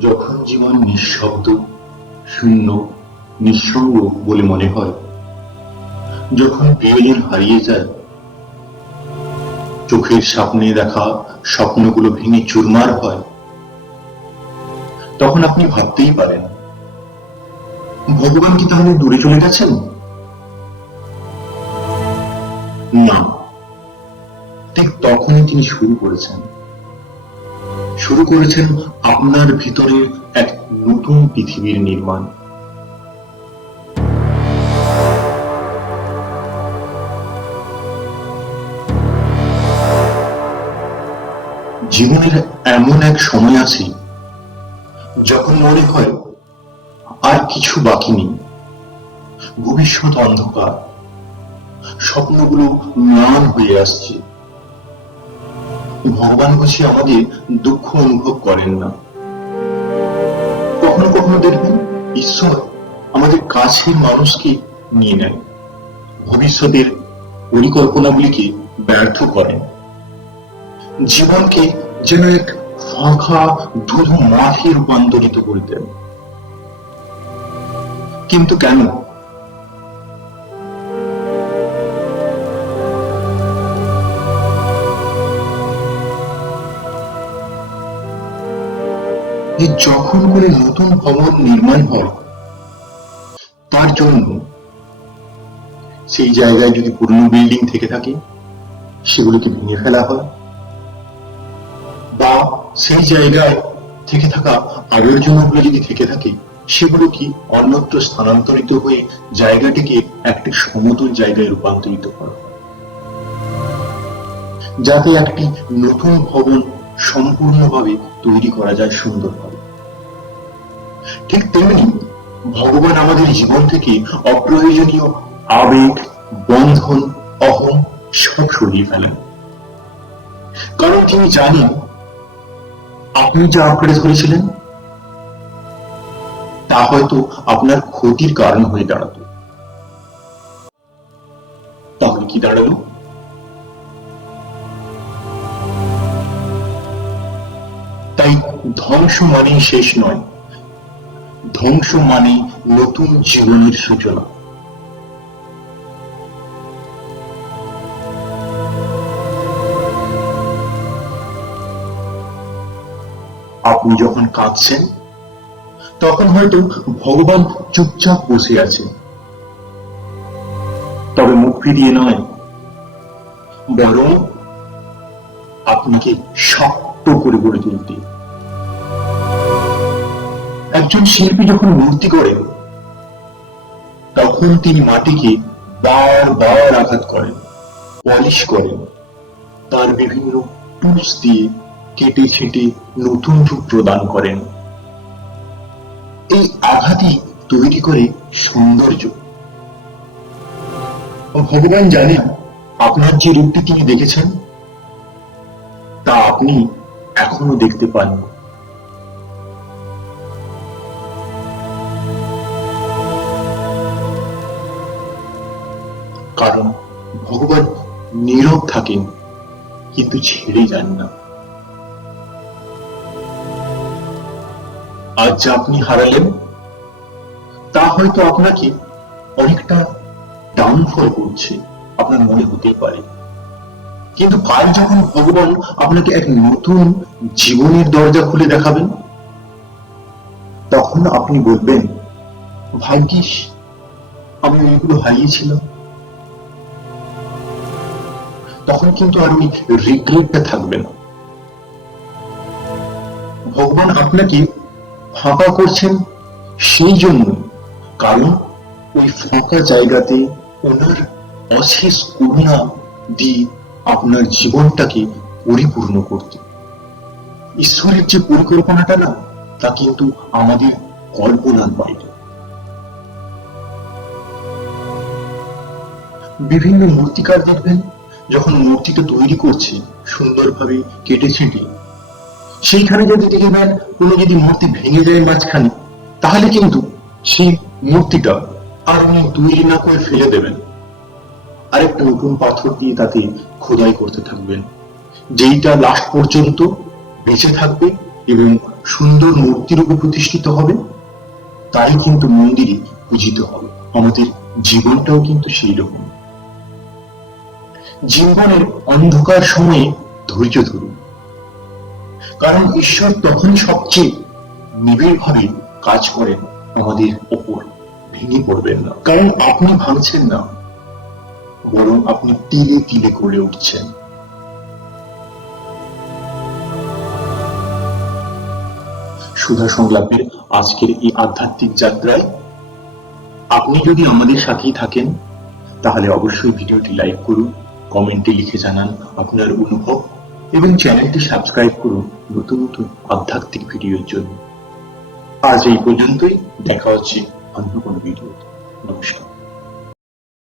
যখন জীবন নিঃশব্দ, শূন্য, নিঃসঙ্গ বলে মনে হয়, যখন প্রিয়জন হারিয়ে যায়, চোখের সামনে দেখা স্বপ্নগুলো ভেঙে চুরমার হয়, তখন আপনি ভাবতেই পারেন, ভগবান কি তাহলে দূরে চলে গেছেন? না। ঠিক তখনই তিনি শুরু করেছেন। শুরু করেছেন আপনার ভিতরে এক নতুন পৃথিবীর নির্মাণ। জীবনের এমন এক সময় আছে, যখন মনে হয় আর কিছু বাকি নেই। ভবিষ্যৎ অন্ধকার, স্বপ্নগুলো ম্লান হয়ে আসছে। ভগবান বুঝি আমাদের দুঃখ অনুভব করেন না। কখনো কখনো দেখবেন ঈশ্বর আমাদের কাছের মানুষকে নিয়ে নেন। ভবিষ্যতের পরিকল্পনাগুলিকে ব্যর্থ করেন। জীবনকে যেন এক ফাঁকা, ধুধু মাঠে রূপান্তরিত করে দেন। কিন্তু কেন যে যখন করে নতুন ভবন নির্মাণ হয়, তার জন্য সেই জায়গায় যদি পুরনো বিল্ডিং থেকে থাকে, সেগুলোকে ভেঙে ফেলা হয় বা সেই জায়গায় থেকে থাকা আবর্জনাগুলো যদি থেকে থাকে, সেগুলো কি অন্যত্র স্থানান্তরিত হয়ে জায়গাটিকে একটি সমতল জায়গায় রূপান্তরিত করা যাতে একটি নতুন ভবন সম্পূর্ণভাবে তৈরি করা যায় সুন্দরভাবে। ঠিক তেমনি ভগবান আমাদের জীবন থেকে অপ্রয়োজনীয় আবেগ, বন্ধন, অহং সব সরিয়ে ফেলেন। কারণ তিনি জানেন, আপনি যা আঁকড়ে ধরেছিলেন তা হয়তো আপনার ক্ষতির কারণ হয়ে দাঁড়াতো। তাহলে কি দাঁড়াল? তাই ধ্বংস মানেই শেষ নয়। ধ্বংস মানে নতুন জীবনের সূচনা। আপনি যখন কাঁদছেন, তখন হয়তো ভগবান চুপচাপ বসে আছে তবে মুখ ফিরিয়ে নয়, বরং আপনাকে শক্ত করে গড়ে তুলতে। একজন শিল্পী যখন মূর্তি করেন, তখন তিনি মাটিকে বারবার আঘাত করেন, পলিশ করেন। তার বিভিন্ন টুলস দিয়ে কেটে ছেটে নতুন রূপ প্রদান করেন। এই আঘাতই তৈরি করে সৌন্দর্য। ভগবান জানেন আপনার যে রূপটি তিনি দেখেছেন, তা আপনি এখনও দেখতে পান কারণ ভগবান নীরব থাকেন, কিন্তু ছেড়ে যান না। আজ যা আপনি হারালেন, তা হয়তো আপনাকে অনেকটা ডাউনফল করছে, আপনার মনে হতে পারে। কিন্তু কাল যখন ভগবান আপনাকে এক নতুন জীবনের দরজা খুলে দেখাবেন, তখন আপনি বলবেন, ভাগ্যিস, আমি এগুলো হারিয়েছিলাম। তখন কিন্তু আর ওই রিগ্রেটটা থাকবে না। ভগবান আপনাকে ফাঁকা করছেন সেই জন্য কারণ ওই ফাঁকা জায়গাতে ওনার অশেষ করুণা দিয়ে আপনার জীবনটাকে পরিপূর্ণ করতে। ঈশ্বরের যে পরিকল্পনাটা না, তা কিন্তু আমাদের কল্পনার বাইরে বিভিন্ন মূর্তিকার দেখবেন যখন মূর্তিটা তৈরি করছে, সুন্দরভাবে কেটে ছেটে সেইখানে যদি দেখবেন কোনো যদি মূর্তি ভেঙে যায় মাঝখানে, তাহলে কিন্তু সেই মূর্তিটা আর উনি তৈরি না করে ফেলে দেবেন। আরেকটা নতুন পাথর দিয়ে তাতে খোদাই করতে থাকবেন, যেইটা লাস্ট পর্যন্ত বেঁচে থাকবে এবং সুন্দর মূর্তিরূপে প্রতিষ্ঠিত হবে তাই কিন্তু মন্দিরে পূজিত হবে। আমাদের জীবনটাও কিন্তু সেই রকম জীবনের অন্ধকার সময়ে ধৈর্য ধরুন। কারণ ঈশ্বর তখনই সবচেয়ে নিবিড় ভাবে কাজ করেন আমাদের ওপর। ভেঙে পড়বেন না। কারণ আপনি ভাঙছেন না। বরং আপনি তিলে তিলে গড়ে উঠছেন। সুধা সংলাপের আজকের এই আধ্যাত্মিক যাত্রায় আপনি যদি আমাদের সাথেই থাকেন, তাহলে অবশ্যই ভিডিওটি লাইক করুন কমেন্টে লিখে জানান আপনার অনুভব এবং চ্যানেলটি সাবস্ক্রাইব করুন নতুন নতুন আধ্যাত্মিক ভিডিওর জন্য। আজ এই পর্যন্তই, দেখা হচ্ছে অন্য কোনো ভিডিও নমস্কার।